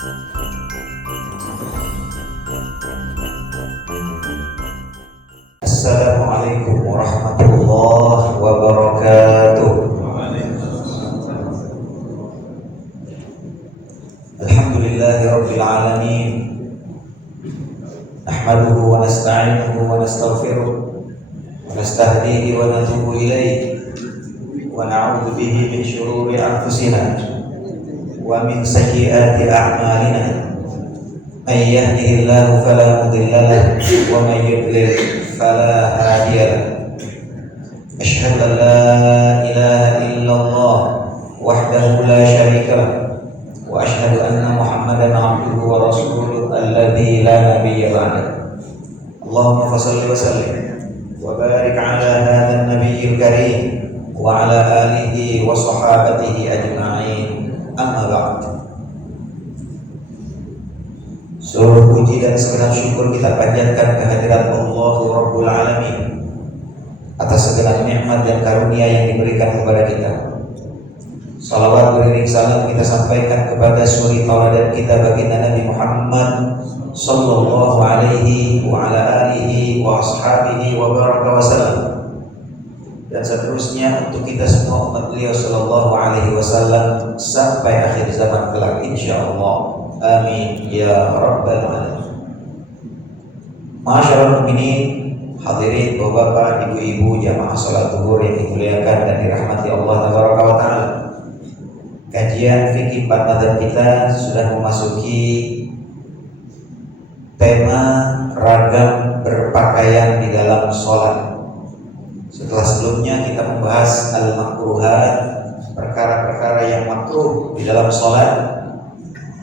Assalamualaikum warahmatullahi wabarakatuh. Alhamdulillahi rabbil alamin. Nahmaduhu wa nasta'inuhu wa nastaghfiruh wa nastahdihi wa natubu ilayh wa na'udzu bihi min shururi anfusina wa min sayyiati a'malina. May yahdihillahu fala mudilla lahu wa may yudlil fala hadiya lahu. Asyhadu an la ilaha illallah wahdahu la syarika lahu wa asyhadu anna Muhammadan abduhu wa rasuluhu alladzi la nabiyya ba'dahu. Allahumma shalli wa sallim wa barik ala hadzal nabiyyil karim wa ala alihi wa sahbihi ajma'in. Amma ba'd. Seluruh puji dan segenap syukur kita panjatkan kehadirat Allah Rabbul Alamin atas segala nikmat dan karunia yang diberikan kepada kita. Salawat beriring salam kita sampaikan kepada suri tauladan kita baginda Nabi Muhammad sallallahu alaihi wa ala alihi wa ashabihi wa baraka wasallam, dan seterusnya untuk kita semua umat beliau sallallahu alaihi wasallam sampai akhir zaman kelak insyaallah. Amin ya rabbal alamin. Masyaallah mukminin, hadirin bapak-bapak, ibu-ibu jamaah salat zuhur yang dimuliakan dan dirahmati Allah tabaraka wa taala. Kajian fikih 4 madzhab kita sudah memasuki tema ragam berpakaian di dalam sholat. Setelah sebelumnya kita membahas al-makruhat, perkara-perkara yang makruh di dalam sholat,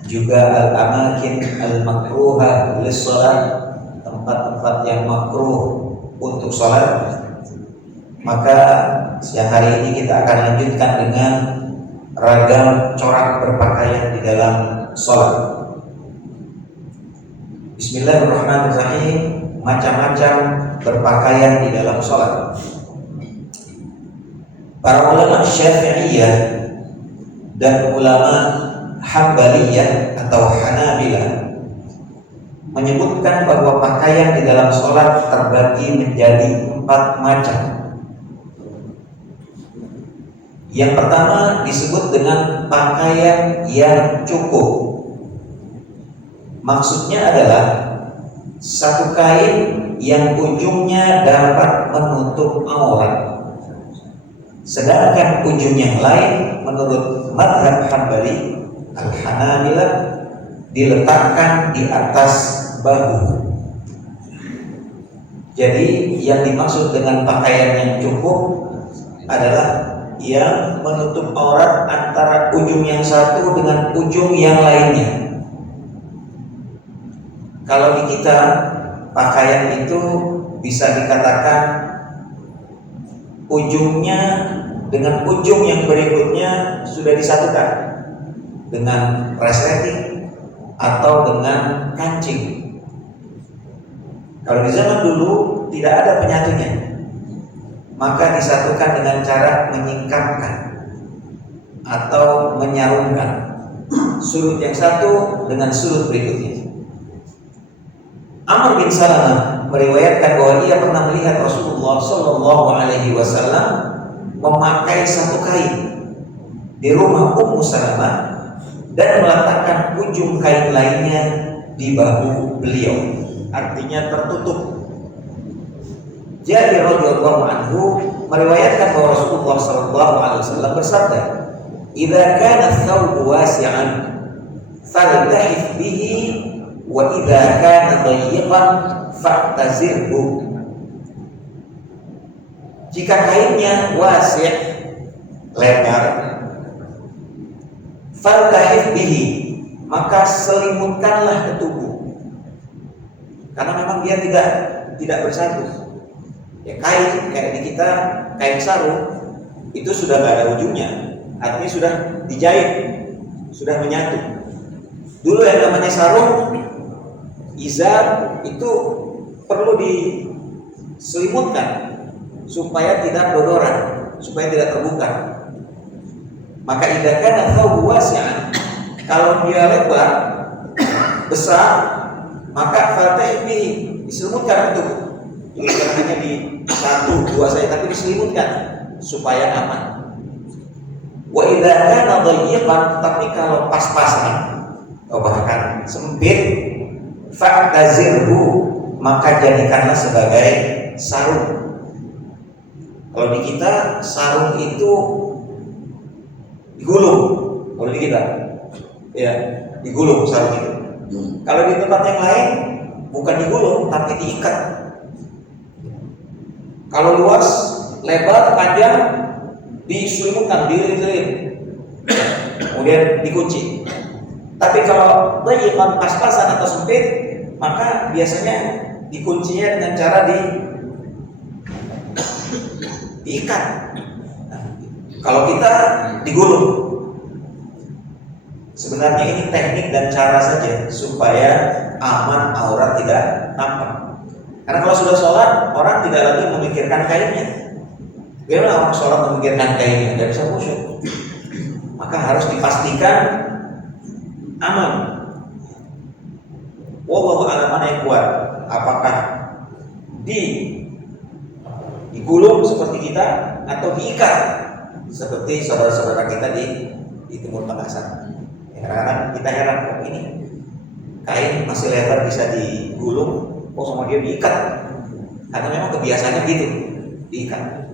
juga al-amakin al-makruhah lis-sholat, tempat-tempat yang makruh untuk sholat. Maka siang hari ini kita akan lanjutkan dengan ragam corak berpakaian di dalam sholat. Bismillahirrahmanirrahim. Macam-macam berpakaian di dalam sholat. Para ulama Syafi'iyah dan ulama Hambaliyah atau Hanabilah menyebutkan bahwa pakaian di dalam sholat terbagi menjadi 4 macam. Yang pertama disebut dengan pakaian yang cukup. Maksudnya adalah satu kain yang ujungnya dapat menutup aurat, sedangkan ujung yang lain menurut mazhab Hambali Al-Hanabilah diletakkan di atas bahu. Jadi yang dimaksud dengan pakaian yang cukup adalah yang menutup aurat antara ujung yang satu dengan ujung yang lainnya. Kalau di kita pakaian itu bisa dikatakan ujungnya dengan ujung yang berikutnya sudah disatukan dengan resleting atau dengan kancing. Kalau di zaman dulu tidak ada penyatunya, maka disatukan dengan cara menyingkapkan atau menyarungkan surut yang satu dengan surut berikutnya. Amr bin Salamah meriwayatkan bahwa ia pernah melihat Rasulullah Shallallahu Alaihi Wasallam memakai satu kain di rumah Ummu Salamah dan meletakkan ujung kain lainnya di bahu beliau, artinya tertutup. Jabir radhiyallahu anhu meriwayatkan bahwa Rasulullah Shallallahu Alaihi Wasallam bersabda, "Idza kana thawbu wasi'an faltahif bihi wa idza kana dayyiqan fa'tazirhu." Jika kainnya wasi', lebar, faltahif bihi, maka selimutkanlah ke tubuh, karena memang dia tidak bersatu. Ya, kain kayak di kita, kain sarung itu sudah nggak ada ujungnya, artinya sudah dijahit, sudah menyatu. Dulu yang namanya sarung, izar itu perlu diselimutkan supaya tidak dodoran, supaya tidak terbuka. Maka idza kana thawbu wasi'an, kalau dia lebar besar, maka fatihbi diselimutkan itu. Jadi jangan hanya di 1, 2 saja, tapi diselimutkan supaya aman. Wa idza kana dhayyiqan, tapi kalau pas-pasan atau bahkan sempit, fa'tazirhu, maka jadikanlah sebagai sarung. Kalau di kita sarung itu digulung, kalau di kita ya digulung sarung itu. Kalau di tempat yang lain bukan digulung tapi diikat. Kalau luas, lebar, panjang, diselimutkan, dililit-lilit, kemudian dikunci. Tapi kalau dhayiqan, pas-pasan atau sempit, maka biasanya dikuncinya dengan cara diikat. Kalau kita digulung. Sebenarnya ini teknik dan cara saja supaya aman, aurat tidak nampak. Karena kalau sudah sholat, orang tidak lagi memikirkan kainnya. Bagaimana orang sholat memikirkan kainnya? Tidak bisa khusyuk. Maka harus dipastikan aman. Wallahu a'lam mana yang kuat. Apakah digulung seperti kita atau diikat seperti saudara-saudara kita di Timur Tengah sana. Kadang-kadang kita heran, kok ini kain masih lebar bisa digulung, kok sama dia diikat? Karena memang kebiasaannya gitu, diikat.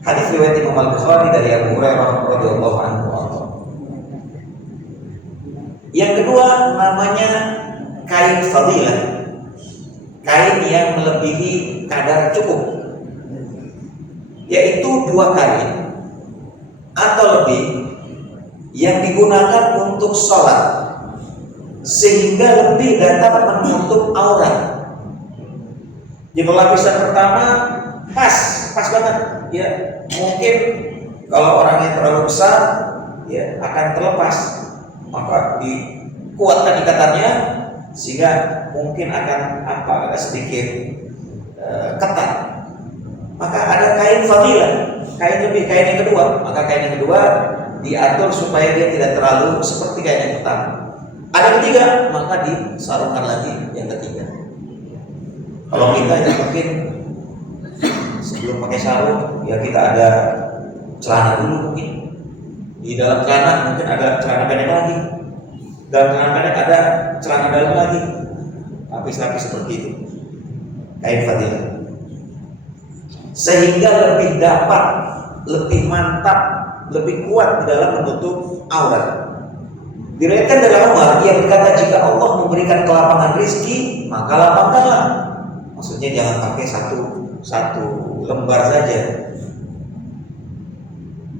Hadis riwayat Imam Al-Bukhari dari Abu Hurairah radhiyallahu anhu. Yang kedua namanya kain fadilah, kain yang melebihi kadar cukup, yaitu 2 kain atau lebih yang digunakan untuk sholat sehingga lebih dapat menutup aurat. Jadi lapisan pertama pas banget, ya mungkin kalau orangnya terlalu besar, ya akan terlepas, maka dikuatkan ikatannya sehingga mungkin akan agak sedikit ketat. Maka ada kain fadilah, kain lebih, kain yang kedua. Maka kain yang kedua diatur supaya dia tidak terlalu seperti kain yang pertama. Ada ketiga, maka disarungkan lagi yang ketiga. Kalau kita yang mungkin sebelum pakai sarung, ya kita ada celana dulu mungkin. Di dalam celana mungkin ada celana pendek lagi. Dalam celana pendek ada celana dalam lagi. Lapis-lapis seperti itu. Kain fadilah. Sehingga lebih dapat, lebih mantap, lebih kuat di dalam menutup aurat. Diriwayatkan dari Umar, ia berkata, jika Allah memberikan kelapangan rizki, maka lapangkanlah. Maksudnya jangan pakai satu lembar saja.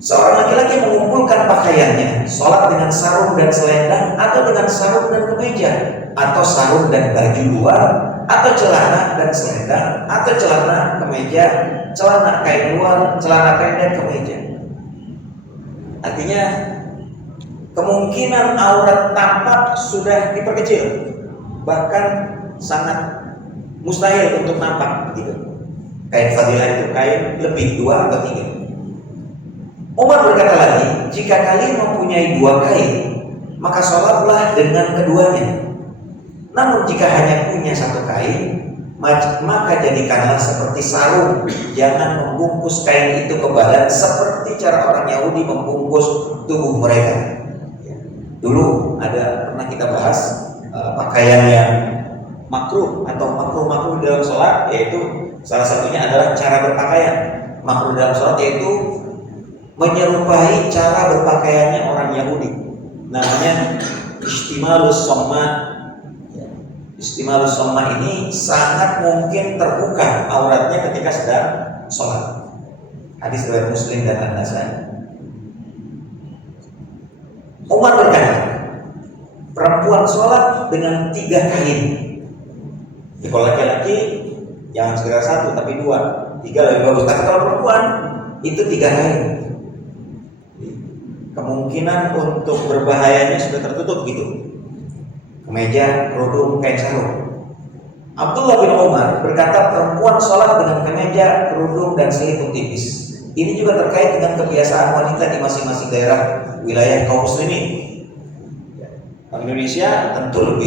Seorang laki-laki mengumpulkan pakaiannya, sholat dengan sarung dan selendang, atau dengan sarung dan kemeja, atau sarung dan baju luar, atau celana dan selendang, atau celana kemeja, celana kain luar, celana pendek kemeja. Artinya kemungkinan aurat tampak sudah diperkecil, bahkan sangat mustahil untuk nampak gitu. Kain fadilah itu kain lebih 2 atau 3. Umar berkata lagi, jika kalian mempunyai 2 kain, maka sholatlah dengan keduanya. Namun jika hanya punya 1 kain, maka jadikanlah seperti sarung. Jangan membungkus kain itu ke badan seperti cara orang Yahudi membungkus tubuh mereka. Dulu pernah kita bahas pakaian yang makruh atau makruh dalam sholat, yaitu salah satunya adalah cara berpakaian. Makruh dalam sholat yaitu menyerupai cara berpakaiannya orang Yahudi. Namanya istimalus somma. Istimalus somma ini sangat mungkin terbuka auratnya ketika sedang sholat. Hadis riwayat Muslim dan An-Nasai. Umar berkata, perempuan sholat dengan 3 kain. Kalau laki-laki jangan segera 1 tapi 2, 3 lebih bagus. Tapi kalau perempuan itu 3 kain. Kemungkinan untuk berbahayanya sudah tertutup gitu. Kemeja, kerudung, kain sarung. Abdullah bin Umar berkata, perempuan sholat dengan kemeja, kerudung, dan selimut tipis. Ini juga terkait dengan kebiasaan wanita di masing-masing daerah wilayah kaum muslimin. Orang Indonesia tentu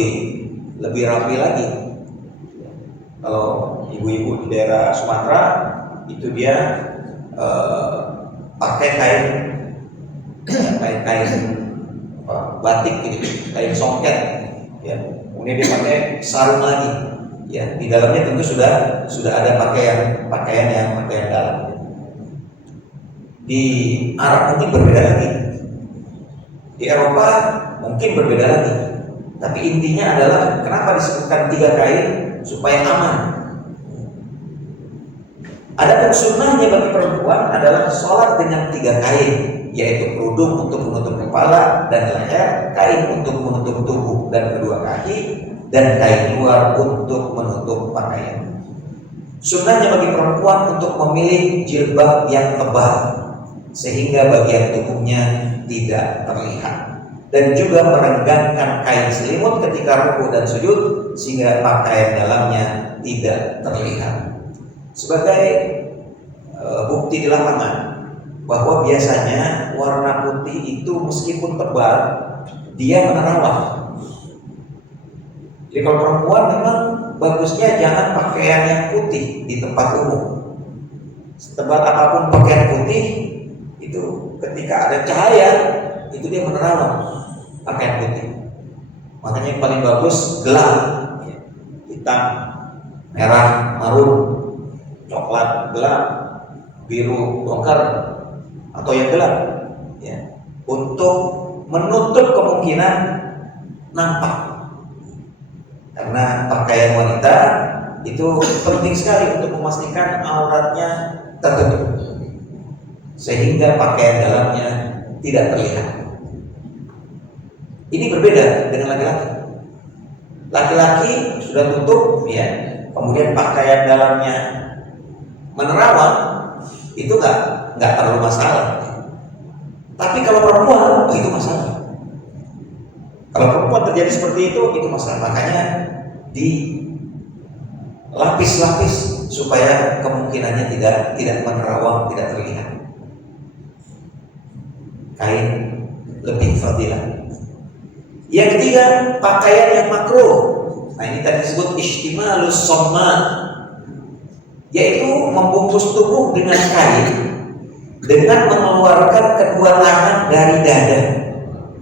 lebih rapi lagi. Kalau ibu-ibu di daerah Sumatera itu dia pakai kain batik gitu, kain songket, ya. Kemudian dia pakai sarung lagi, ya. Di dalamnya tentu sudah ada pakaian dalam. Di Arab mungkin berbeda lagi, di Eropa mungkin berbeda lagi. Tapi intinya adalah kenapa disebutkan 3 kain supaya aman. Adapun sunnahnya bagi perempuan adalah sholat dengan 3 kain, yaitu kerudung untuk menutup kepala dan leher, kain untuk menutup tubuh dan kedua kaki, dan kain luar untuk menutup pakaian. Sunnahnya bagi perempuan untuk memilih jilbab yang tebal sehingga bagian tubuhnya tidak terlihat, dan juga merenggangkan kain selimut ketika ruku dan sujud sehingga pakaian dalamnya tidak terlihat. Sebagai bukti di lapangan bahwa biasanya warna putih itu meskipun tebal dia menerawang. Jadi kalau perempuan memang bagusnya jangan pakaian yang putih di tempat umum. Setebal apapun pakaian putih itu ketika ada cahaya itu dia menerawang pakaian putih. Makanya yang paling bagus gelap, hitam, merah, marun, coklat gelap, biru bongkar, atau yang gelap, ya, untuk menutup kemungkinan nampak. Karena pakaian wanita itu penting sekali untuk memastikan auratnya tertutup sehingga pakaian dalamnya tidak terlihat. Ini berbeda dengan laki-laki. Laki-laki sudah tutup, ya, kemudian pakaian dalamnya menerawang, itu nggak terlalu masalah. Tapi kalau perempuan, itu masalah. Kalau perempuan terjadi seperti itu masalah. Makanya dilapis-lapis supaya kemungkinannya tidak menerawang, tidak terlihat. Kain lebih fadilah. Yang ketiga, pakaian yang makruh. Nah, ini tadi disebut istimalus somma, yaitu membungkus tubuh dengan kain dengan mengeluarkan kedua tangan dari dada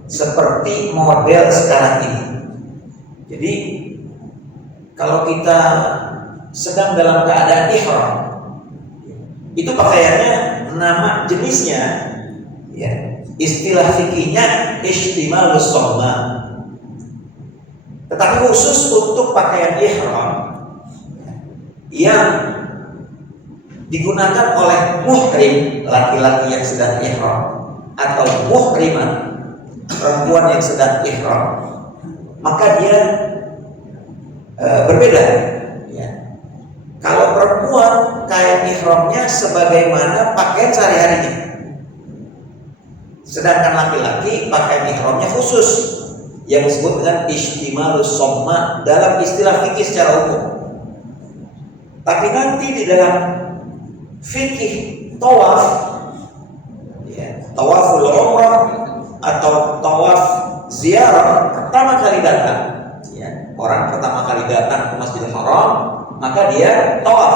seperti model sekarang ini. Jadi kalau kita sedang dalam keadaan ihram, itu pakaiannya, nama jenisnya, ya, istilah fikihnya istimalus somma. Tetapi khusus untuk pakaian ihram yang digunakan oleh muhrim, laki-laki yang sedang ihram, atau muhrimah, perempuan yang sedang ihram, maka dia berbeda, ya. Kalau perempuan kain ihramnya sebagaimana pakaian sehari-harinya, sedangkan laki-laki pakaian ihramnya khusus yang disebut dengan istimalus somma dalam istilah fikih secara umum. Tapi nanti di dalam fikih tawaf, ya, tawaful umrah atau tawaf ziarah, pertama kali datang, ya, orang pertama kali datang ke Masjidil Haram, maka dia tawaf,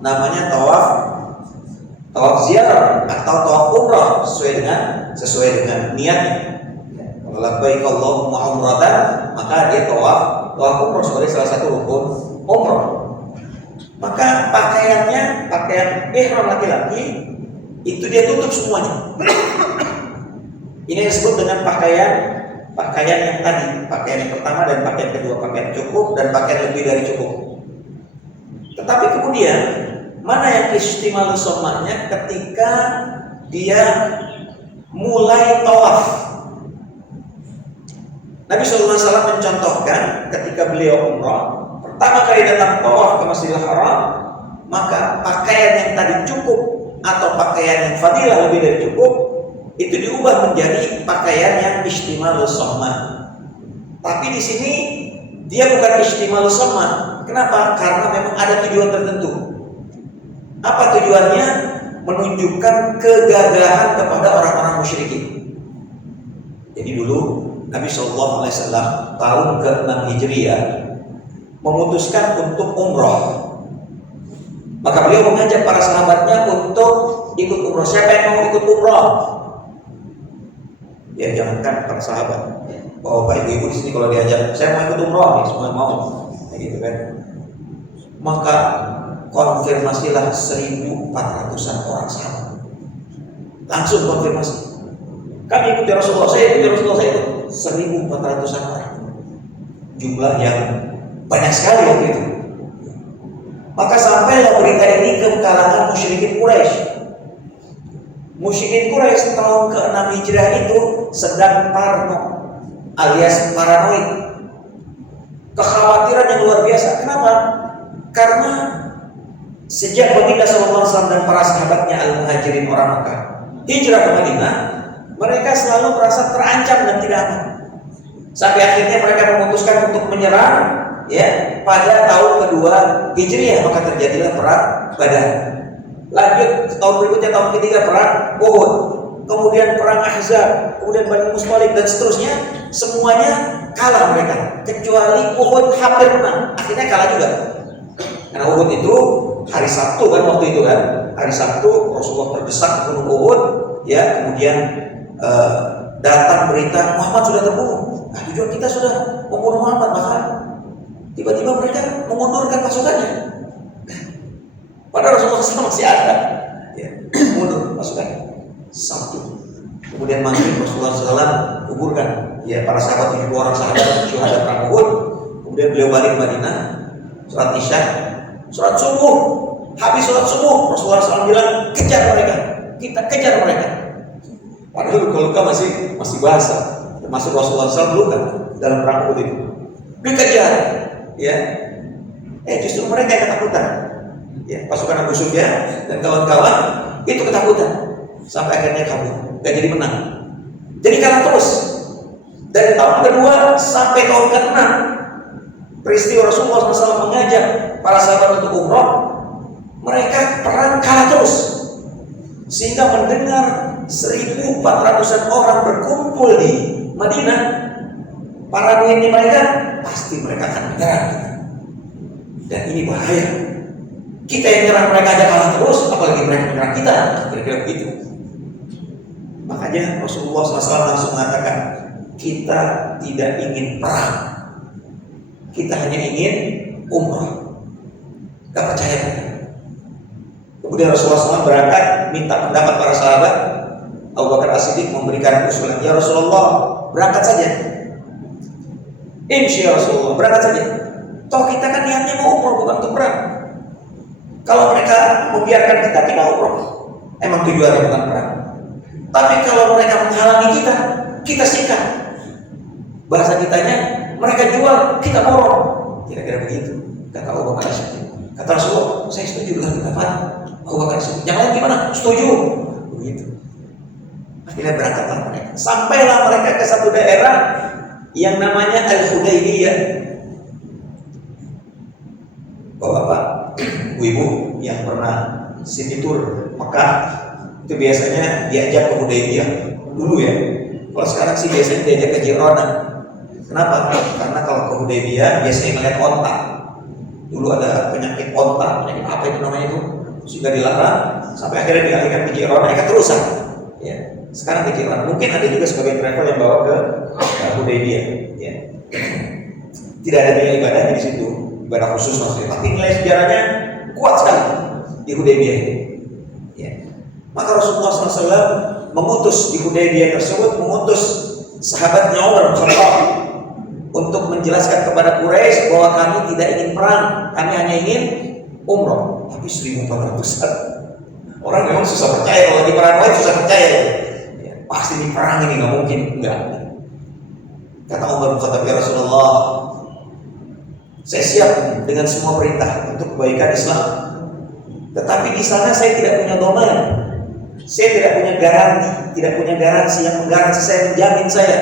namanya tawaf ziarah atau tawaf umrah sesuai dengan niatnya. Kalau labbaik Allahumma umratan, maka dia tawaf umrah sebagai salah satu rukun umrah. Maka pakaian ihram laki-laki itu dia tutup semuanya. Ini disebut dengan pakaian yang tadi, pakaian yang pertama dan pakaian kedua, pakaian cukup dan pakaian lebih dari cukup. Tetapi kemudian mana yang istimalus sommanya ketika dia mulai tawaf. Nabi SAW mencontohkan ketika beliau umrah, pertama kali datang tawaf ke Masjidil Haram, maka pakaian yang tadi cukup atau pakaian yang fadilah lebih dari cukup itu diubah menjadi pakaian yang istimalus somma. Tapi di sini dia bukan istimalus somma. Kenapa? Karena memang ada tujuan tertentu. Apa tujuannya? Menunjukkan kegagahan kepada orang-orang musyrikin. Jadi dulu Nabi SAW tahun ke-6 Hijriah memutuskan untuk umroh. Maka beliau mengajak para sahabatnya untuk ikut umroh. Siapa yang mau ikut umroh? Ya jangankan para sahabat, bapak ibu di sini kalau diajak, saya mau ikut umroh, ya, semua mau, ya, gitu kan. Maka konfirmasilah 1.400-an orang sahabat. Langsung konfirmasi. Kami ikuti Rasulullah, saya ikuti Rasulullah, saya ikut. 1.400-an orang. Jumlah yang banyak sekali waktu itu. Maka sampailah berita ini ke kalangan musyrikin Quraisy. Musyrikin Quraisy tahun ke-6 Hijriah itu sedang parno alias paranoid. Kekhawatiran yang luar biasa. Kenapa? Karena sejak baginda SAW dan para sahabatnya Al-Muhajirin orang Makkah hijrah ke Madinah, mereka selalu merasa terancam dan tidak aman. Sampai akhirnya mereka memutuskan untuk menyerang, ya, pada tahun kedua Hijriah, maka terjadilah perang Badar. Lanjut tahun berikutnya, tahun ketiga perang Uhud, kemudian perang Ahzab, kemudian Bani Mustalik dan seterusnya. Semuanya kalah mereka, kecuali Uhud hampir menang, akhirnya kalah juga. Karena Uhud itu hari Sabtu kan, waktu itu kan hari Sabtu Rasulullah terdesak ke Gunung Uhud, ya, kemudian datang berita Muhammad sudah terbunuh. Nah, tujuan kita sudah membunuh Muhammad, maka tiba-tiba mereka mengundurkan pasukannya. Padahal Rasulullah SAW masih ada, ya, mundur pasukannya. Sabtu, kemudian maghrib Rasulullah SAW kuburkan, ya, para sahabat, 70 orang sahabat syuhada perang Uhud. Kemudian beliau balik ke Madinah, sholat Isya, sholat subuh. Habis sholat subuh Rasulullah SAW bilang, kejar mereka, kita kejar mereka. Padahal luka-luka masih basah, termasuk Rasulullah SAW luka dalam perang Uhud itu. Dikejar, ya. Justru mereka yang ketakutan. Ya, pasukan Abu Sufyan dan kawan-kawan itu ketakutan sampai akhirnya kabur, gak jadi menang. Jadi kalah terus dari tahun kedua sampai tahun ke-6. Peristiwa Rasulullah SAW mengajak para sahabat untuk umroh, mereka perang kalah terus, sehingga mendengar 1.400-an orang berkumpul di Madinah. Para ini mereka pasti mereka akan menyerang kita, dan ini bahaya. Kita yang nyerang mereka aja kalah terus, apalagi mereka menyerang kita, kira-kira begitu. Makanya Rasulullah SAW langsung mengatakan, kita tidak ingin perang, kita hanya ingin umrah. Gak percaya mereka. Kemudian Rasulullah SAW berangkat minta pendapat para sahabat. Abu Bakar As-Siddiq memberikan usulan, ya Rasulullah, berangkat saja. Insya Rasulullah, berangkat saja. Toh kita kan niatnya mau umrah, bukan untuk perang. Kalau mereka membiarkan kita umroh, emang tujuannya bukan perang. Tapi kalau mereka menghalangi kita sikat. Bahasa kitanya, mereka jual, kita borong. Kira-kira begitu. Kata Abu Bakar As-Siddiq. Kata Rasulullah, saya setuju dengan pendapat Abu Bakar As-Siddiq. Yang lain gimana? Setuju. Begitu. Akhirnya berangkatlah mereka. Sampailah mereka ke satu daerah yang namanya Al-Hudaybiyah. Bapak-bapak, ibu-ibu yang pernah city tour Mekah itu biasanya diajak ke Hudaybiyah dulu, ya. Kalau sekarang sih biasanya diajak ke Jirona. Kenapa? Karena kalau ke Hudaybiyah biasanya melihat onta. Dulu ada penyakit onta, penyakit apa itu namanya itu, sudah dilarang sampai akhirnya dialihkan ke Jirona, keterusan. Ya, sekarang ke Jirona. Mungkin ada juga sebagai travel yang bawa ke Hudaybiyah. Ya. Tidak ada nilai ibadahnya di situ, ibadah khusus maksudnya, tapi nilai sejarahnya kuat sekali di Hudaybiyah ini. Ya. Maka Rasulullah SAW mengutus di Hudaybiyah tersebut, mengutus sahabatnya Umar bin Khattab untuk menjelaskan kepada Quraisy bahwa kami tidak ingin perang, kami hanya ingin umroh. Tapi 1.400-an orang memang susah percaya, kalau di perang lain susah percaya. Ya, pasti di perang ini nggak mungkin, enggak. Kata Umar bin Khattab, ya Rasulullah, saya siap dengan semua perintah untuk kebaikan Islam. Tetapi di sana saya tidak punya domain, saya tidak punya garansi yang menggaransi saya, menjamin saya.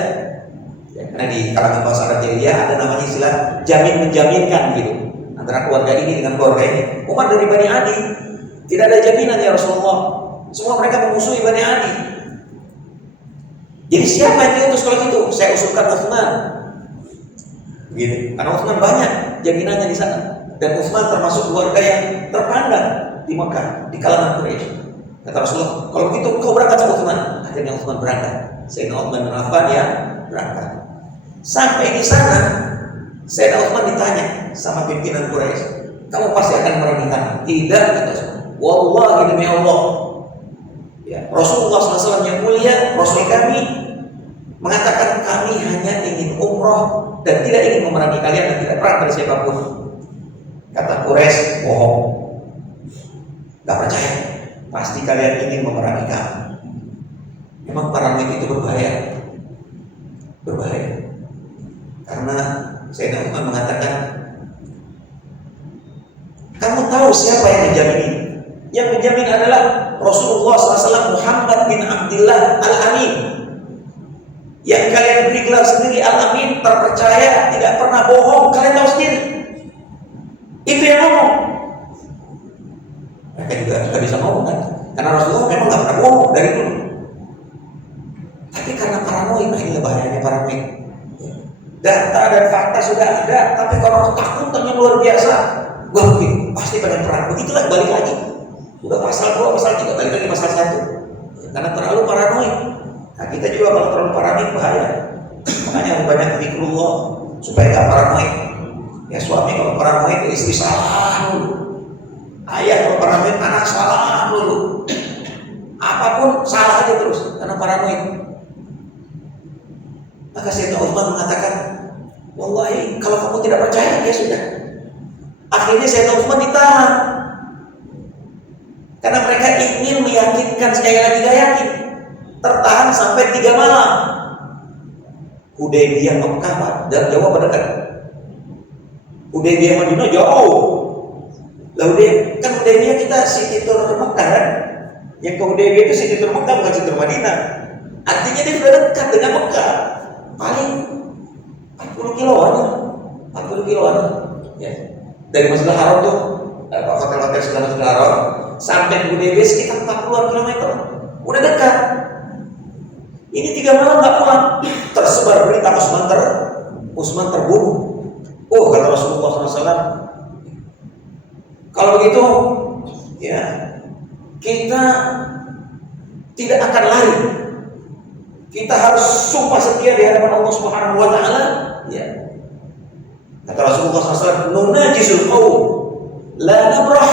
Ya, karena di kalangan bahasa Arab Jahiliyah ada namanya istilah jamin menjaminkan gitu antara keluarga ini dengan keluarga ini. Umar dari Bani Adi, tidak ada jaminan ya Rasulullah. Semua mereka memusuhi Bani Adi. Jadi siapa yang diutus kalau gitu? Saya usulkan Utsman. Gitu. Karena Utsman banyak jaminannya di sana. Dan Utsman termasuk keluarga yang terpandang di Mekah, di kalangan Quraisy. Kata Rasulullah, kalau begitu kau berangkat sama Utsman. Akhirnya Utsman berangkat. Sayyidina Utsman bin Affan ya berangkat. Sampai di sana, Sayyidina Utsman ditanya sama pimpinan Quraisy, kamu pasti akan merangi kami? Tidak, kata Utsman. Wallahi demi Allah. Ya, Rasulullah SAW yang mulia, Rasul kami mengatakan kami hanya ingin umroh dan tidak ingin memerangi kalian dan tidak perang pada siapapun. Kata Quraisy, bohong, gak percaya, pasti kalian ingin memerangi kami. Memang paranoid itu berbahaya, karena Sayyidina Utsman mengatakan, kamu tahu siapa yang menjamin ini? Yang menjamin adalah Rasulullah SAW Muhammad bin Abdullah Al-Amin, yang kalian beri gelar sendiri Al-Amin, terpercaya, tidak pernah bohong. Kalian tahu sendiri, itu yang ngomong. Mereka juga sudah bisa ngomong kan, karena Rasulullah memang gak pernah bohong dari dulu. Tapi karena paranoid, ini bahayanya paranoid. Data dan fakta sudah ada, tapi kalau ketakutan yang luar biasa, gue mungkin pasti pengen perang. Begitulah, balik lagi. Udah pasal 2, pasal 3, balik lagi pasal 1. Karena terlalu paranoid. Nah, kita juga kalau terlalu paranoid bahaya. Makanya harus banyak zikrullah supaya gak paranoid. Ya, suami kalau paranoid, istri salah dulu. Ayah kalau paranoid, anak salah dulu. Apapun salah aja terus karena paranoid. Maka Sayyidina Utsman mengatakan, wallahi kalau kamu tidak percaya, ya sudah. Akhirnya Sayyidina Utsman ditahan. Karena mereka ingin meyakinkan, sekali lagi gak yakin. Tertahan sampai 3 malam. Hudaybiyah Mekah, Pak, dan jauh apa dekat? Hudaybiyah Madinah jauh. Lah Hudaybiyah kita city tour Mekah kan? Yang ke Hudaybiyah itu city tour Mekah, bukan city tour Madinah. Artinya dia sudah dekat dengan Mekah. Paling 40 kiloan. Ya. Dari Masjidil Haram tuh, hotel-hotel sekitar Masjidil Haram sampai ke Hudaybiyah sekitar 40 kilometer. Udah dekat. Ini 3 malam nggak pulang. Tersebar berita Utsman terbunuh. Oh, kata Rasulullah SAW, kalau begitu, ya kita tidak akan lari. Kita harus sumpah setia di hadapan Allah Subhanahu Wa Taala. Ya. Kata Rasulullah SAW, nunajizul qaum, la nabrah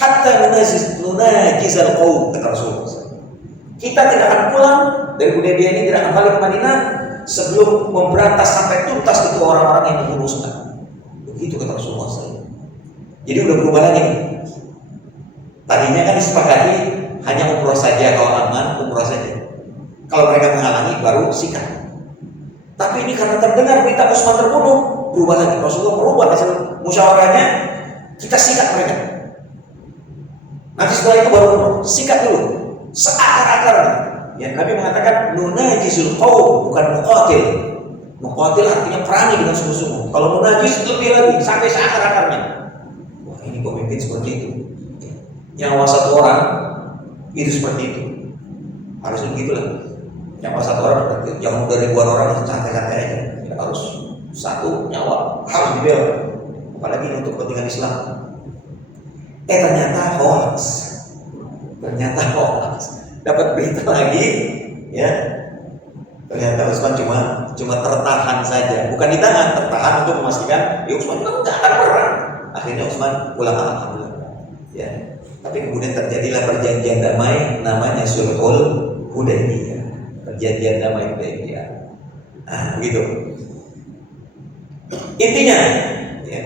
hatta nunajizal qaum. Kata Rasulullah SAW, kita tidak akan pulang dari Hudaybiyah ini, tidak akan balik ke Madinah sebelum memberantas sampai tuntas itu orang-orang yang membunuh Utsman. Begitu kata Rasulullah SAW. Jadi udah berubah lagi nih. Tadinya kan disepakati hanya umroh saja, kalau aman umroh saja. Kalau mereka menghalangi baru sikat. Tapi ini karena terdengar berita Utsman terbunuh, berubah lagi. Rasulullah merubah hasil musyawarahnya, kita sikat mereka. Nanti setelah itu baru umroh. Sikat dulu, seakar-akarnya. Ya, Nabi mengatakan nunajizul qaum, bukan muqatil. Muqatil artinya perangi dengan sungguh-sungguh. Kalau nunajiz lebih lagi, sampai seakar-akarnya. Wah, ini pemimpin seperti itu. Nyawa satu orang itu seperti itu. Harusnya begitulah. Nyawa satu orang seperti itu. Yang udah ribuan orang santai-santai aja. Tidak harus satu nyawa, harus dibela. Apalagi untuk kepentingan Islam. Ternyata hoax. Dapat berita lagi, ya. Ternyata Utsman cuma tertahan saja, bukan ditahan, tertahan untuk memastikan, ya Utsman juga tidak akan perang. Akhirnya Utsman pulang, alhamdulillah. Ya. Tapi kemudian terjadilah perjanjian damai, namanya Sulhul Hudaybiyah. Perjanjian damai Hudaybiyah. Nah, begitu. Intinya, ya,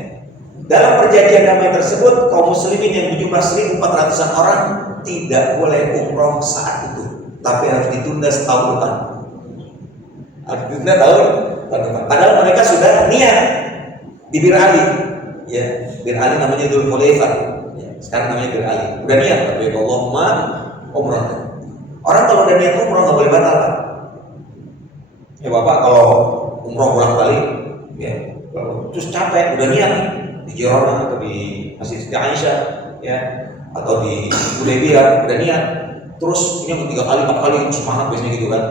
dalam perjanjian damai tersebut, kaum muslimin yang berjumlah 1.400-an orang tidak boleh umroh saat itu, tapi harus ditunda setahun depan. Harus ditunda tahun depan. Padahal mereka sudah niat di Bir Ali, ya, Bir Ali namanya Dzul Hulaifah, ya, sekarang namanya Bir Ali. Udah niat, tapi Allahumma umroh. Orang kalau udah niat umroh nggak boleh batal, Pak. Ya Bapak kalau umroh bolak balik, ya, terus capek, udah niat di Jirona atau di Masjid Siti Aisyah, ya, atau di Hudaybiyah, udah niat, terus ini 3 kali 4 kali semangat biasanya gitu kan.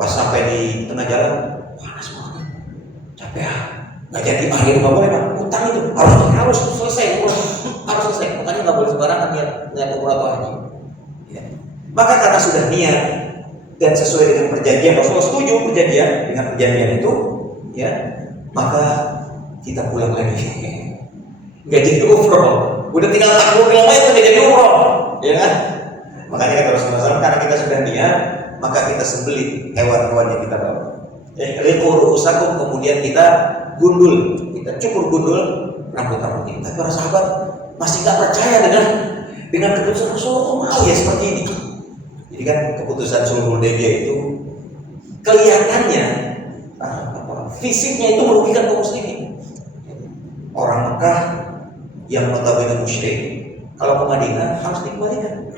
Pas sampai di tengah jalan, panas banget, capek ah, nggak jadi akhir nggak boleh Pak, utang itu harus selesai, harus selesai, makanya nggak boleh sembarangan niat umrah atau haji. Ya. Maka karena sudah niat dan sesuai dengan perjanjian, Rasulullah setuju perjanjian dengan perjanjian itu, ya, maka kita pulang lagi, nggak jadi umroh, udah tinggal 40 km nggak jadi umroh, ya kan? Makanya kata Rasulullah SAW, karena kita sudah niat, maka kita sembelih hewan-hewan yang kita bawa. Riqur usakum, kemudian kita gundul, kita cukur gundul rambut-rambut kita. Tapi para sahabat masih nggak percaya dengan keputusan Rasulullah, mau ya seperti ini. Jadi kan keputusan Sulhul Hudaybiyah itu kelihatannya fisiknya itu merugikan kaum muslimin. Orang Mekah yang notabene musyrik, kalau ke Madinah harus dikembalikan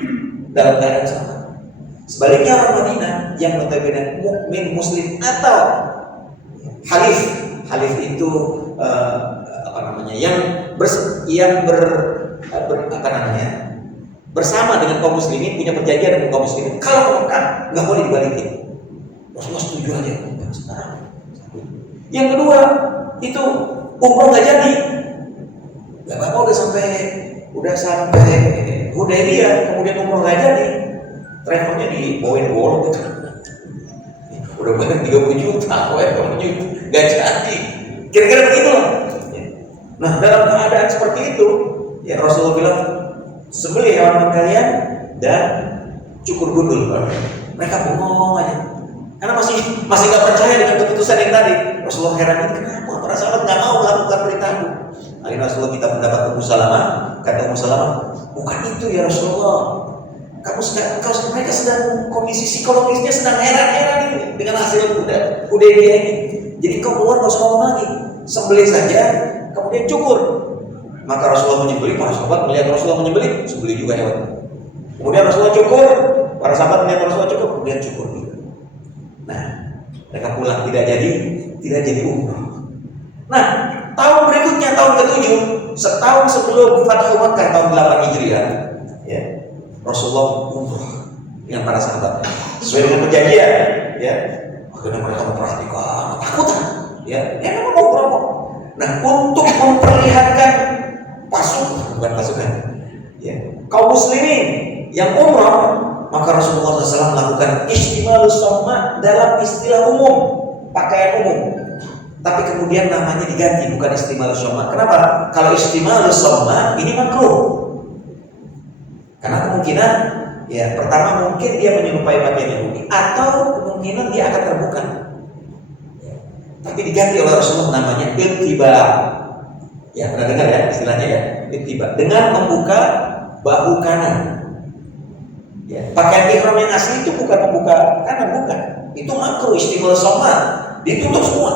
dalam keadaan sama. Sebaliknya orang Madinah yang notabene mukmin muslim atau halif itu bersama dengan kaum muslimin, punya perjanjian dengan kaum muslimin, kalau ke Mekah nggak boleh dibalikin. Rasulullah setuju aja. Yang kedua itu umroh nggak jadi, nggak apa-apa, udah sampai Hudaybiyah, kemudian umroh nggak jadi, travelnya dibawain golok gitu. Udah bayar 30 juta, nggak jadi. Kira-kira begitu loh. Nah, dalam keadaan seperti itu, ya Rasulullah bilang, sembelih hewan kalian dan cukur gundul. Mereka bengong aja, karena masih nggak percaya dengan keputusan yang tadi. Rasulullah heran, ini kenapa para sahabat nggak mau melakukan perintahku? Akhirnya Rasulullah kita mendapat Ummu Salamah. Kata Ummu Salamah, bukan itu ya Rasulullah. Mereka sedang kondisi psikologisnya sedang heran-heran ini dengan hasil Hudaybiyah ini. Jadi kau keluar nggak usah ngomong lagi, sembelih saja, kemudian cukur. Maka Rasulullah menyembelih, para sahabat melihat Rasulullah menyembelih, sembelih juga hewan. Kemudian Rasulullah cukur, para sahabat melihat Rasulullah cukur, kemudian cukur juga. Nah, mereka pulang, tidak jadi umrah. Nah, tahun berikutnya, tahun ke-7, setahun sebelum Fathu Makkah tahun 8 Hijriah, ya, Rasulullah umrah dengan para sahabat sesuai dengan perjanjian, ya. Akhirnya mereka memperhatikan, takutan, ya memang umrah kok. Nah, untuk memperlihatkan pasukan, ya, kaum muslimin yang umrah, maka Rasulullah SAW melakukan istimalus somma dalam istilah umum, pakaian umum. Tapi kemudian namanya diganti, bukan istimalus somma. Kenapa? Kalau istimalus somma ini makruh. Karena kemungkinan, ya, pertama mungkin dia menyerupai pakaian Yahudi, atau kemungkinan dia akan terbuka. Ya. Tapi diganti oleh Rasulullah namanya ittiba. Ya, pernah dengar ya istilahnya ya, ittiba. Dengan membuka bahu kanan. Ya. Pakaian ihram yang asli itu bukan membuka kanan, bukan. Itu makruh, istimal somma, ditutup semua.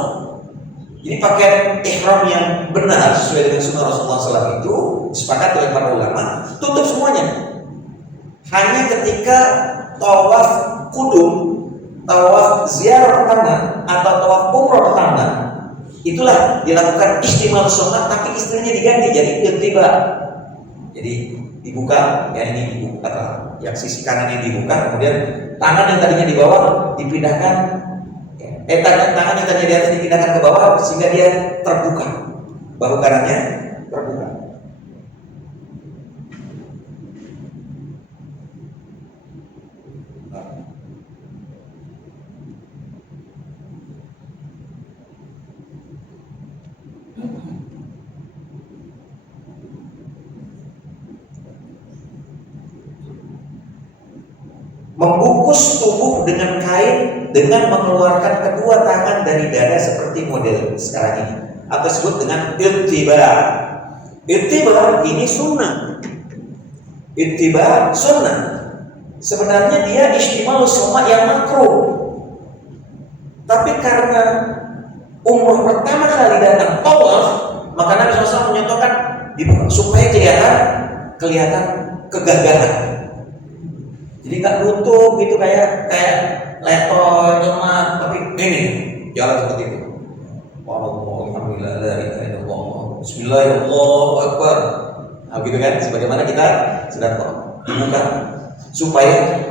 Jadi pakaian ihram yang benar sesuai dengan sunnah Rasulullah SAW itu disepakati oleh para ulama, tutup semuanya. Hanya ketika tawaf kudum, tawaf ziarah pertama atau tawaf umroh pertama, itulah dilakukan istimal somma, tapi istilahnya diganti jadi ittiba. Jadi dibuka, ya ini dibuka, yang sisi kanan ini dibuka, kemudian tangan yang tadinya di bawah dipindahkan, tangan yang tadinya di atas dipindahkan ke bawah sehingga dia terbuka, bahu kanannya terbuka. Membungkus tubuh dengan kain dengan mengeluarkan kedua tangan dari dada seperti model sekarang ini, atau disebut dengan ittiba. Ittiba ini sunnah. Ittiba sunnah. Sebenarnya dia istimalus somma yang makruh. Tapi karena umroh pertama kali datang tawaf, maka Nabi SAW menyontohkan dibuka supaya kelihatan kegagahan. Jadi nggak nutup gitu kayak letoy lemah, tapi ini jalan seperti itu. Alhamdulillah, la ilaha illallah, Bismillahirrahmanirrahim. Nah, gitu kan, sebagaimana kita sudah tahu, dibuka supaya,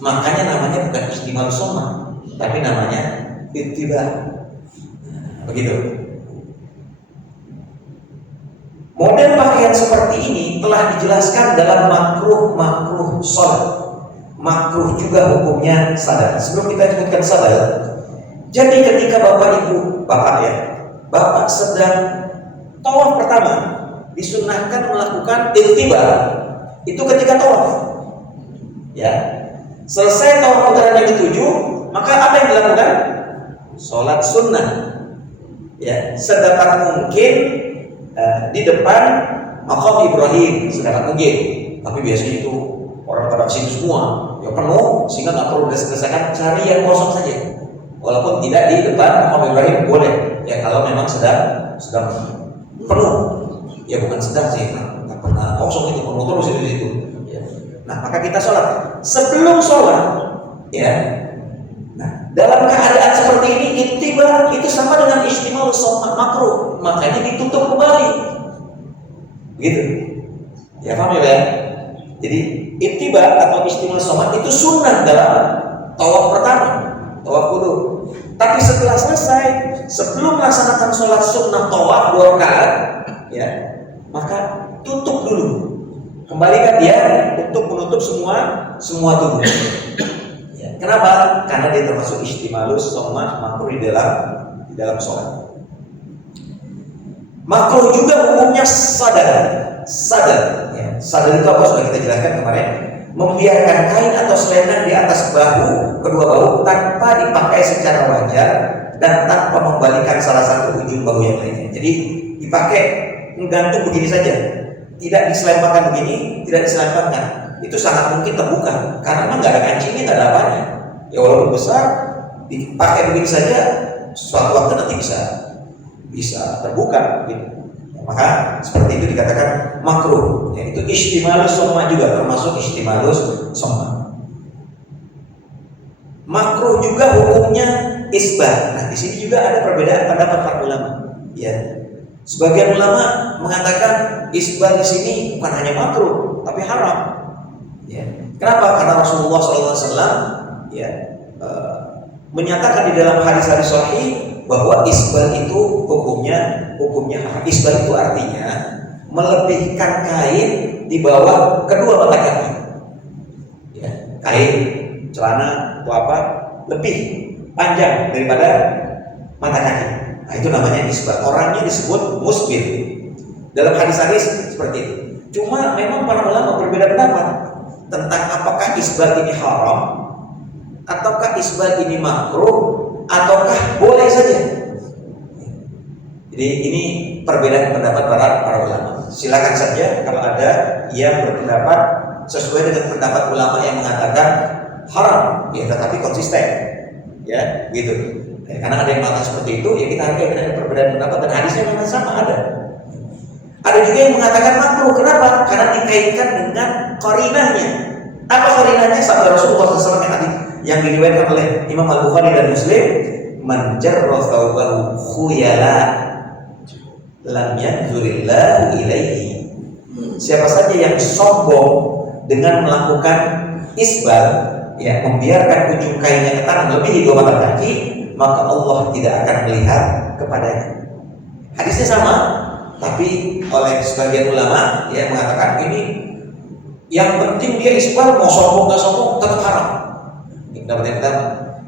makanya namanya bukan istimal somma, tapi namanya ittiba. Begitu. Model pakaian seperti ini telah dijelaskan dalam makruh sholat. Makruh juga hukumnya sadar. Sebelum kita sebutkan sadar, jadi ketika bapak sedang tawaf pertama, disunnahkan melakukan ittiba. Itu ketika tawaf. Ya, selesai tawaf putaran yang ketujuh, maka apa yang dilakukan? Sholat sunnah. Ya, sedapat mungkin di depan maqam Ibrahim, sedapat mungkin. Tapi biasanya itu orang pada sini semua, ya penuh, sehingga nggak perlu desak-desakan, cari yang kosong saja. Walaupun tidak di depan maqam Ibrahim boleh. Ya kalau memang sedang penuh, ya bukan sedang sih, nggak pernah kosong, itu penuh terus di situ. Ya. Nah maka kita sholat. Sebelum sholat, ya. Nah dalam keadaan seperti ini, ittiba itu sama dengan istimal sholat makruh, makanya ditutup kembali. Gitu. Ya paham ya? Jadi ittiba atau istimal sholat itu sunnah dalam tawaf pertama, tawaf kudu. Tapi setelah selesai, sebelum melaksanakan sholat sunnah tawaf 2 rakaat, ya, maka tutup dulu. Kembalikan dia untuk menutup semua tubuh. Ya. Kenapa? Karena dia termasuk istimalus sholat makruh di dalam sholat. Makruh juga hukumnya sadar. Ya. Sadar itu apa? Sudah kita jelaskan kemarin. Membiarkan kain atau selendang di atas kedua bahu tanpa dipakai secara wajar dan tanpa membalikan salah satu ujung bahu yang lainnya. Jadi dipakai menggantung begini saja, tidak diselempangkan begini, tidak diselempangkan. Itu sangat mungkin terbuka karena memang nggak ada kancingnya, nggak ada apanya. Ya walaupun besar, dipakai begini saja, suatu waktu nanti bisa terbuka gitu. Maka seperti itu dikatakan makruh. Yaitu istimalus soma juga termasuk istimalus soma. Makruh juga hukumnya isbah. Nah di sini juga ada perbedaan pendapat para ulama. Ya, sebagian ulama mengatakan isbah di sini bukan hanya makruh, tapi haram. Ya. Kenapa? Karena Rasulullah SAW ya menyatakan di dalam hadis-hadis sahih bahwa isbal itu hukumnya haram. Isbal itu artinya melebihkan kain di bawah kedua mata kaki. Ya, kain, celana atau apa lebih panjang daripada mata kaki. Nah, itu namanya isbal. Orangnya disebut musbil. Dalam hadis-hadis seperti itu. Cuma memang para ulama berbeda pendapat tentang apakah isbal ini haram ataukah isbal ini makruh ataukah boleh saja. Jadi ini perbedaan pendapat para ulama. Silakan saja kalau ada yang berpendapat sesuai dengan pendapat ulama yang mengatakan haram, ya tetapi konsisten, ya gitu. Karena ada yang mengatakan seperti itu, ya kita hargai dengan perbedaan pendapat dan hadisnya memang sama ada. Ada juga yang mengatakan makruh. Kenapa? Karena dikaitkan dengan qarinahnya. Apa qarinahnya? Sabda Rasulullah SAW yang diriwayatkan oleh Imam Al-Bukhari dan Muslim, man jarra thawbahu khuyala lam yanzurillahu ilaihi. Siapa saja yang sombong dengan melakukan isbal, ya membiarkan ujung kainnya ke tangan lebih 2 mata kaki, maka Allah tidak akan melihat kepadanya. Hadisnya sama, tapi oleh sebagian ulama yang mengatakan ini yang penting dia isbal, mau sombong nggak sombong tetap haram. Ini pendapat yang pertama.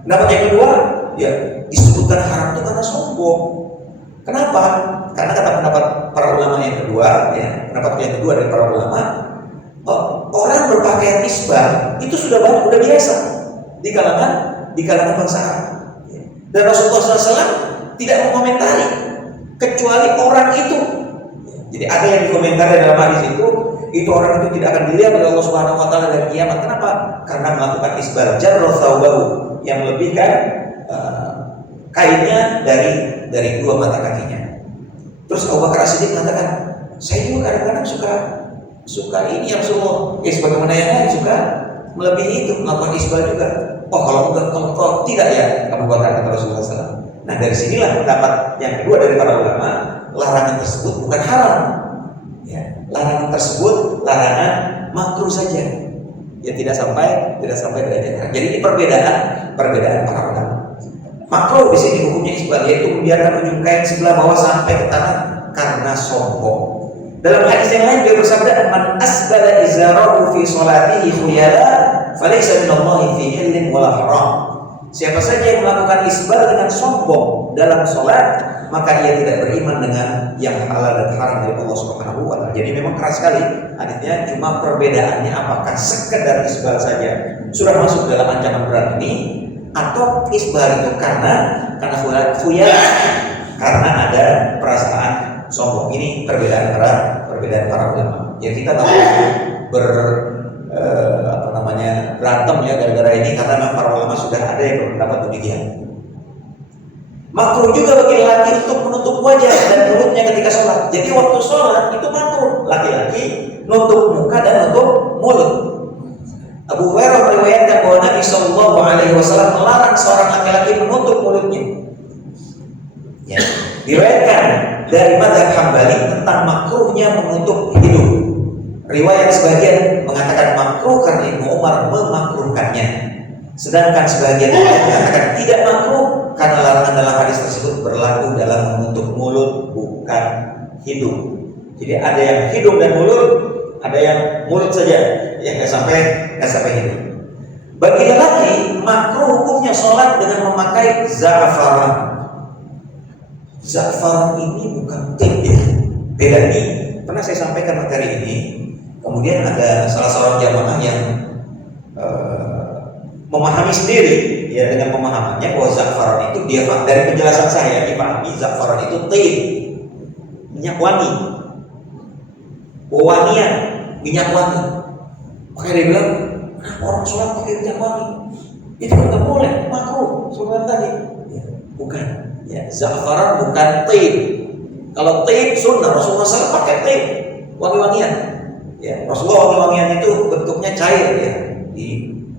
Pendapat yang kedua, ya disebutkan haram itu karena sombong. Kenapa? Karena kata pendapat para ulama yang kedua, ya pendapat yang kedua dari para ulama, orang berpakaian isbal itu sudah biasa di kalangan bangsa Arab. Dan Rasulullah SAW tidak mengomentari kecuali orang itu. Jadi ada yang dikomentari dalam hadis itu orang itu tidak akan dilihat oleh Allah Subhanahu wa taala dari kiamat. Kenapa? Karena melakukan isbal, jarra thawbahu, yang melebihkan kainnya dari 2 mata kakinya. Terus Abu Bakar As-Siddiq mengatakan, saya juga kadang-kadang suka ini ya Rasulullah. Ya sebagaimana yang lain suka melebihi itu, melakukan isbal juga. Oh kalau tidak ya Abu Bakar, kata Rasulullah SAW. Nah dari sinilah pendapat yang kedua dari para ulama, larangan tersebut bukan haram. Ya, larangan tersebut larangan makruh saja. Ya tidak sampai derajat haram. Jadi ini perbedaan para ulama. makruh di sini hukumnya isbal, yaitu membiarkan ujung kain sebelah bawah sampai ke tanah karena sombong. Dalam hadis yang lain dia bersabda, "Man asbala izarahu fi sholatihi khuyala, falaysa minallahi fi hillin wala haram." Siapa saja yang melakukan isbal dengan sombong dalam sholat, maka ia tidak beriman dengan yang halal dan haram dari Allah Subhanahu wa taala. Jadi memang keras sekali hadisnya, cuma perbedaannya apakah sekedar isbal saja sudah masuk dalam ancaman berat ini, atau isbal itu karena khuyala, karena ada perasaan sombong. Ini perbedaan para ulama. Ya kita tahu berantem ya gara-gara ini, karena memang para ulama sudah ada yang berpendapat demikian. Makruh juga bagi laki untuk menutup wajah dan mulutnya ketika sholat. Jadi waktu sholat itu makruh laki-laki nutup muka dan nutup mulut. Abu Hurairah meriwayatkan bahwa Nabi Shallallahu Alaihi Wasallam melarang seorang laki-laki menutup mulutnya. Ya, diriwayatkan dari mazhab Hambali tentang makruhnya menutup hidung. Riwayat sebagian mengatakan makruh karena Ibnu Umar memakruhkannya, sedangkan sebagian lain mengatakan tidak makruh karena larangan dalam hadis tersebut berlaku dalam menutup mulut bukan hidung. Jadi ada yang hidung dan mulut, ada yang mulut saja, yang nggak sampai hidung. Bagi lelaki makruh hukumnya sholat dengan memakai za'faran. Za'faran ini bukan tip ya, beda nih. Pernah saya sampaikan materi ini. Kemudian ada salah seorang jamaah yang memahami sendiri ya, dengan pemahamannya bahwa za'faran itu, dia dari penjelasan saya dipahami za'faran itu tip, minyak wangi, wewangian, minyak wangi. Makanya dia bilang, kenapa orang sholat pakai minyak wangi? Itu kan boleh, makruh sebenarnya tadi. Ya, bukan, ya za'faran bukan tip. Kalau tip sunnah, Rasulullah SAW pakai tip, wangi-wangian. Ya, Rasulullah wangi-wangian itu bentuknya cair ya,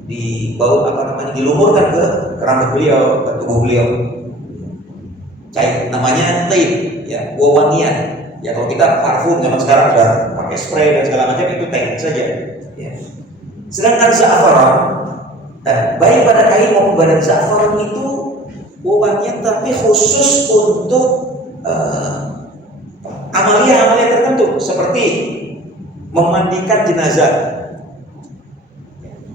di bau dilumurkan ke rambut beliau, ke tubuh beliau. Cair, namanya tip, ya, wangian. Ya kalau kita parfum zaman sekarang udah pakai spray dan segala macam, itu teknik saja. Ya. Sedangkan za'faran, baik pada kain maupun badan za'faran itu wangian, tapi khusus untuk amalia-amalia tertentu seperti memandikan jenazah.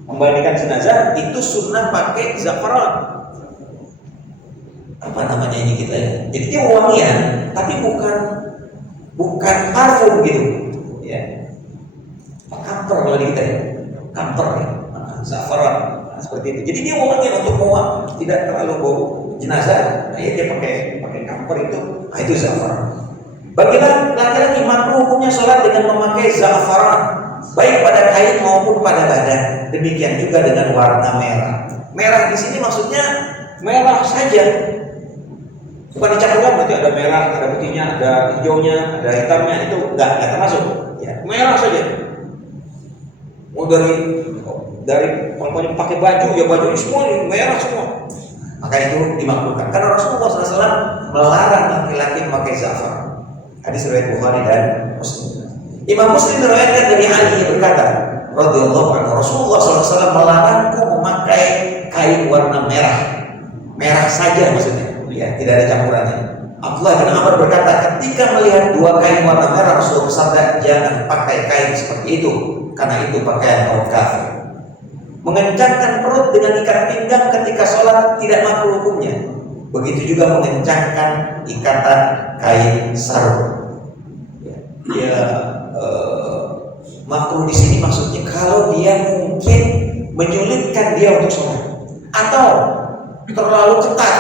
Memandikan jenazah itu sunnah pakai za'faran. Apa namanya ini kita ya? Jadi dia wangian, tapi bukan parfum gitu. Ya. Kamper kalau di kita ya, kamper ya, za'faran. Nah, seperti itu. Jadi dia wangian untuk tidak terlalu bau jenazah. Nah, ya dia pakai kamper itu. Nah, itu za'faran. Bagi laki-laki makruh hukumnya sholat dengan memakai za'faran, baik pada kain maupun pada badan. Demikian juga dengan warna merah. Merah di sini maksudnya merah saja, bukan dicampurkan. Berarti ada merah, ada putihnya, ada hijaunya, ada hitamnya, itu enggak termasuk. Ya, merah saja. Mau dari pokoknya pakai baju ya, bajunya semua merah semua. Maka itu dimakruhkan karena Rasulullah SAW melarang laki-laki memakai za'faran. Hadis riwayat Bukhari dan Muslim. Imam Muslim meriwayatkan dari Ali berkata, radhiyallahu anhu, Rasulullah SAW melarangku memakai kain warna merah, merah saja maksudnya, ya tidak ada campurannya. Abdullah bin Amr berkata, ketika melihat dua kain warna merah, Rasulullah bersabda, jangan pakai kain seperti itu, karena itu pakaian kaum kafir. Mengencangkan perut dengan ikat pinggang ketika sholat tidak makruh hukumnya. Begitu juga mengencangkan ikatan kain sarung. Ya, makruh di sini maksudnya kalau dia mungkin menyulitkan dia untuk sholat, atau terlalu ketat,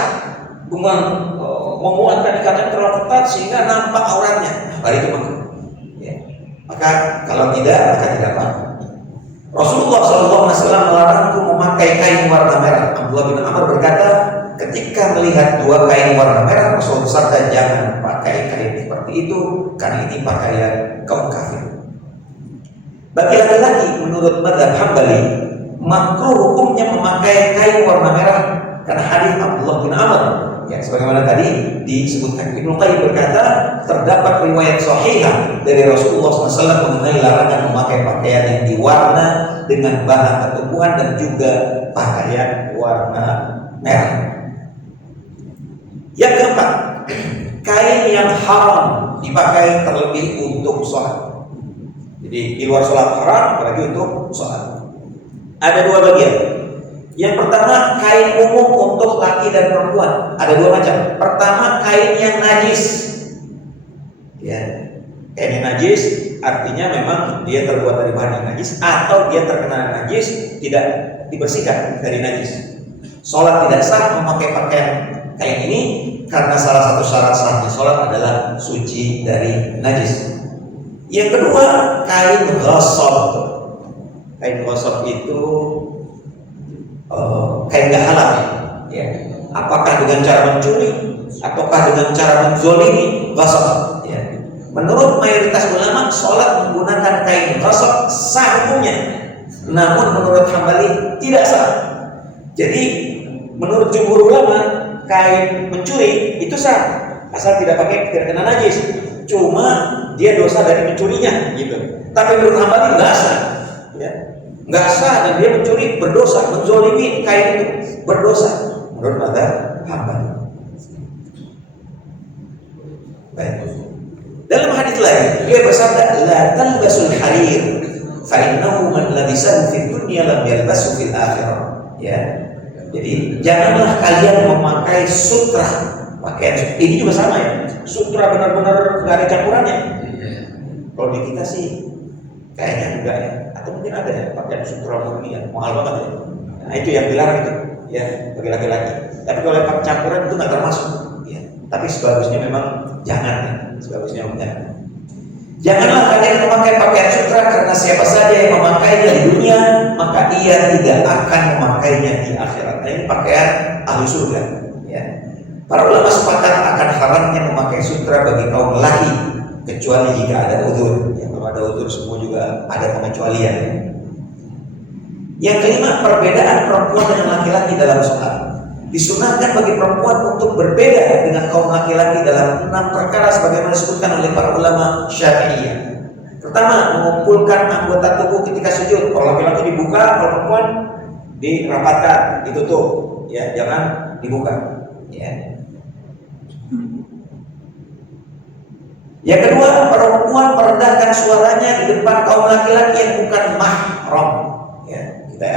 memuatkan ikatan terlalu ketat sehingga nampak auratnya. Itu makruh. Ya. Maka kalau tidak, maka tidak apa. Rasulullah SAW melarangku memakai kain warna merah. Abdullah bin Amr berkata, ketika melihat dua kain warna merah, Rasulullah bersabda, jangan pakai kain seperti itu, karena ini pakaian kaum kafir. Bagi laki-laki, menurut mazhab Hambali, makruh hukumnya memakai kain warna merah karena hadis Abdullah bin Amr. Ya, sebagaimana tadi disebutkan, Ibnu Qayyim berkata, terdapat riwayat sahihah dari Rasulullah SAW mengenai larangan memakai pakaian yang diwarna dengan bahan tertumbuhan dan juga pakaian warna merah. Yang keempat, kain yang haram dipakai terlebih untuk sholat. Jadi di luar sholat haram, apalagi untuk sholat. Ada dua bagian. Yang pertama, kain umum untuk laki dan perempuan. Ada dua macam. Pertama, kain yang najis. Ya, kain yang najis artinya memang dia terbuat dari bahan yang najis atau dia terkena najis, tidak dibersihkan dari najis. Sholat tidak sah memakai pakaian kain ini karena salah satu syarat sahnya sholat adalah suci dari najis. Yang kedua, kain ghasab. Kain ghasab itu kain gak halal, ya. Apakah dengan cara mencuri ataukah dengan cara menzolimi, ghasab, ya. Menurut mayoritas ulama, sholat menggunakan kain ghasab sah hukumnya, namun menurut Hambali tidak sah. Jadi menurut jumhur ulama, kain mencuri itu sah asal tidak kena najis, cuma dia dosa dari mencurinya, gitu. Tapi menurut Hambali nggak sah, ya. Nggak sah dan dia mencuri berdosa, menzolimi kain itu berdosa menurut mazhab Hambali. Baik. Dalam hadis lain dia bersabda, la talbasul harir fa innahu man labisahu fid dunya lam yalbasu fil akhirah. Ya. Jadi janganlah kalian memakai sutra. Pakaian ini juga sama, ya. Sutra benar-benar nggak ada campurannya. Kalau di kita sih kayaknya enggak, ya. Atau mungkin ada, ya, pakaian sutra murni yang mahal banget, ya. Nah itu yang dilarang itu, ya, bagi laki-laki. Tapi kalau pakai campuran itu nggak termasuk, ya. Tapi sebagusnya memang jangan, ya. Sebagusnya jangan. Janganlah kalian memakai pakaian sutra karena siapa saja yang memakainya di dunia maka ia tidak akan memakainya di akhirat. Nah, ini pakaian ahli surga, ya. Para ulama sepakat akan haramnya memakai sutra bagi kaum lelaki kecuali jika ada uzur. Ya, kalau ada uzur semua juga ada pengecualian. Yang kelima, perbedaan perempuan dengan laki-laki dalam sholat. Disunahkan bagi perempuan untuk berbeda dengan kaum laki-laki dalam 6 perkara sebagaimana disebutkan oleh para ulama Syafi'iyah. Pertama, mengumpulkan anggota tubuh ketika sujud. Kalau laki-laki dibuka, kalau perempuan dirapatkan, ditutup, ya, jangan dibuka, ya. Yang kedua, perempuan merendahkan suaranya di depan kaum laki-laki yang bukan mahram. Ya, kita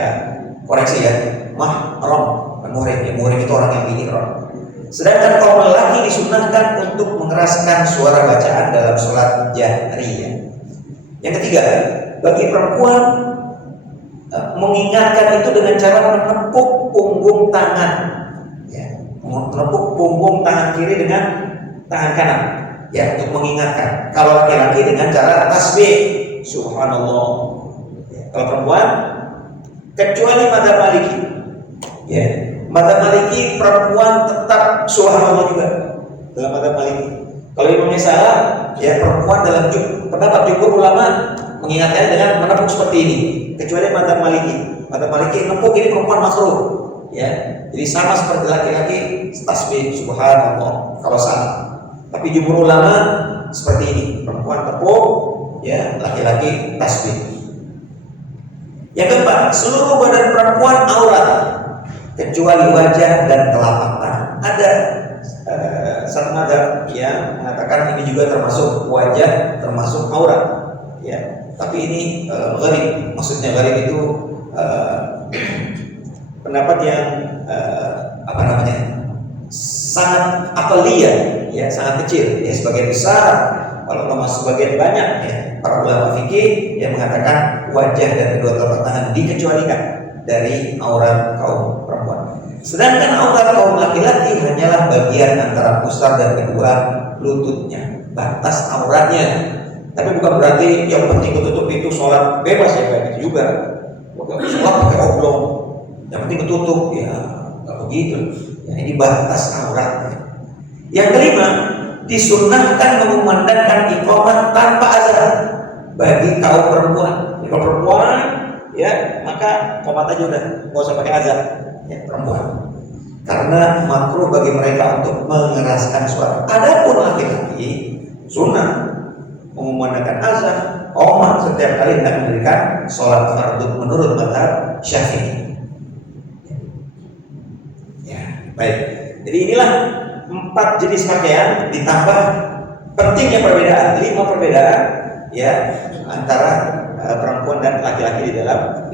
koreksi, ya, mahram. Muhrim itu orang yang ihram. Sedangkan kaum lelaki disunahkan untuk mengeraskan suara bacaan dalam sholat jahriyah. Yang ketiga, bagi perempuan mengingatkan itu dengan cara menepuk punggung tangan, ya, menepuk punggung tangan kiri dengan tangan kanan, ya, untuk mengingatkan. Kalau laki-laki dengan cara tasbih, subhanallah. Ya, kalau perempuan, kecuali mazhab Maliki, ya. Mazhab Maliki perempuan tetap subhanallah juga dalam mazhab Maliki. Kalau imamnya salah, ya, perempuan dalam pendapat jumhur ulama mengingatkan dengan menepuk seperti ini. Kecuali mazhab Maliki. Mazhab Maliki menepuk ini perempuan makruh, ya. Jadi sama seperti laki-laki tasbih subhanallah kalau salah. Tapi jumhur ulama seperti ini, perempuan tepuk, ya, laki-laki tasbih. Yang keempat, seluruh badan perempuan aurat kecuali wajah dan telapak tangan. Ada satu mazhab yang mengatakan ini juga termasuk wajah, termasuk aurat, ya. Tapi ini gharib. Maksudnya gharib itu pendapat yang sangat aqliyah, ya, sangat kecil. Ya, sebagian besar, kalau termasuk sebagian banyak, ya, para ulama fikih yang mengatakan wajah dan kedua telapak tangan dikecualikan dari aurat kaum perempuan. Sedangkan aurat kaum laki-laki hanyalah bagian antara pusar dan kedua lututnya, batas auratnya. Tapi bukan berarti yang penting ketutup itu sholat bebas, ya, kayak gitu juga. Bukan sholat pakai oblong, yang penting ketutup, ya, nggak begitu. Ya, ini batas auratnya. Yang kelima, disunnahkan mengumandangkan iqamah tanpa azan bagi kaum perempuan. Jadi kalau perempuan, ya, maka qomat aja udah, nggak usah pakai azan, ya, perempuan. Karena makruh bagi mereka untuk mengeraskan suara. Adapun laki-laki sunnah mengumandangkan azan, qomat setiap kali hendak mendirikan sholat fardu menurut mazhab Syafi'i. Ya, baik. Jadi inilah 4 jenis pakaian ditambah pentingnya perbedaan, 5 perbedaan ya antara perempuan dan laki-laki di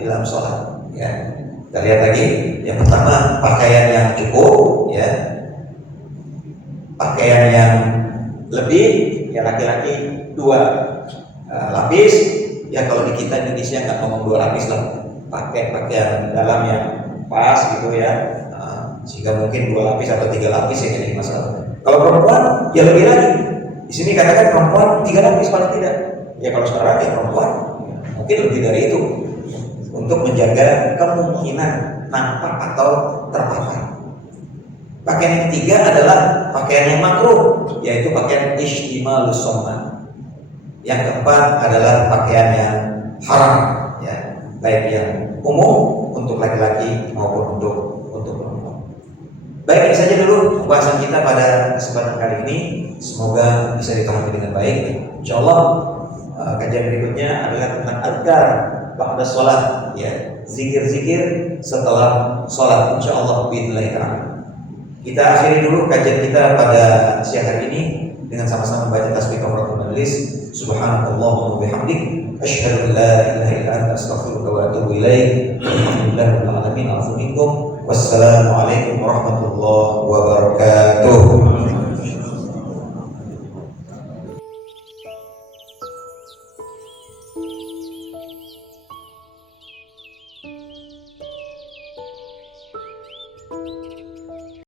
dalam sholat ya. Kita lihat lagi, yang pertama pakaian yang cukup ya, pakaian yang lebih ya, laki-laki 2 lapis ya. Kalau di kita Indonesia nggak ngomong 2 lapis lah, pakai pakaian dalam yang pas gitu ya, sehingga mungkin 2 lapis atau 3 lapis yang jadi masalah. Kalau perempuan ya lebih lagi. Di sini katakan perempuan 3 lapis paling tidak. Ya kalau sekarang ya perempuan mungkin lebih dari itu untuk menjaga kemungkinan nampak atau terpapar. Pakaian yang ketiga adalah pakaian yang makruh, yaitu pakaian ishtimalus somman. Yang keempat adalah pakaian yang haram, ya, baik yang umum untuk laki-laki maupun untuk perempuan. Baik, ini saja dulu pembahasan kita pada kesempatan kali ini. Semoga bisa dipahami dengan baik. Insyaallah kajian berikutnya adalah tentang azkar ba'da sholat, ya, zikir-zikir setelah sholat. Insyaallah biidznillah ta'ala. Kita akhiri dulu kajian kita pada siang hari ini dengan sama-sama membaca tasbih kafaratul majelis. Subhanallahumma wa bihamdik, asyhadu an la ilaha illa anta, astaghfiruka wa atubu ilaik. Alhamdulillahirabbil alamin. Wassalamualaikum warahmatullahi wabarakatuh.